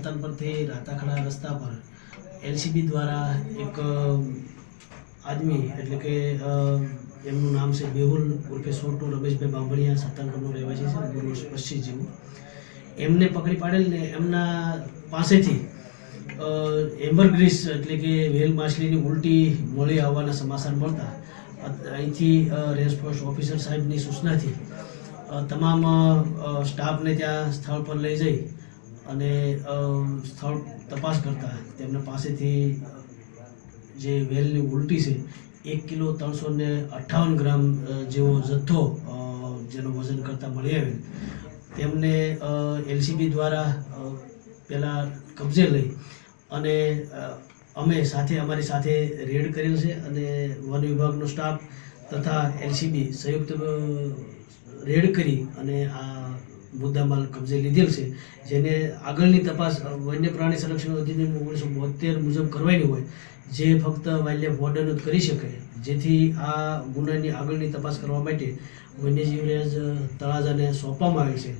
સતન પરથી રાતાખડા રસ્તા પર એલસીબી દ્વારા એક આદમી એટલે કે એમનું નામ છે બેહુલ ઉર્ફે સોટુ રમેશભાઈ બાંભણિયા સત્તાનપરનો રહેવાસી છે, ગુરુ પશ્ચિમ જેવું, એમને પકડી પાડેલ ને એમના પાસેથી એમ્બરગ્રીસ એટલે કે વેલ માછલીની ઉલટી મળી આવવાના સમાચાર મળતા અહીંથી રેન્જ ફોર્સ ઓફિસર સાહેબની સૂચનાથી તમામ સ્ટાફને ત્યાં સ્થળ પર લઈ જઈ અને સ્થળ તપાસ કરતા તેમના પાસેથી જે વેલની ઉલટી છે 1 કિલો 358 ગ્રામ જેવો જથ્થો જેનું વજન કરતાં મળી આવેલ. તેમને એલસીબી દ્વારા પહેલાં કબજે લઈ અને અમારી સાથે રેડ કરેલ છે અને વન વિભાગનો સ્ટાફ તથા એલસીબી સંયુક્ત રેડ કરી અને આ મુદ્દામાલ કબજે લીધેલ છે, જેને આગળની તપાસ વન્ય પ્રાણી સંરક્ષણ અધિનિયમ 1972 મુજબ કરવાની હોય, જે ફક્ત વાઇલ્ડ લાઇફ વોર્ડન જ કરી શકે, જેથી આ ગુનાની આગળની તપાસ કરવા માટે વન્યજીવ રેન્જ તળાજાને સોંપવામાં આવેલ છે.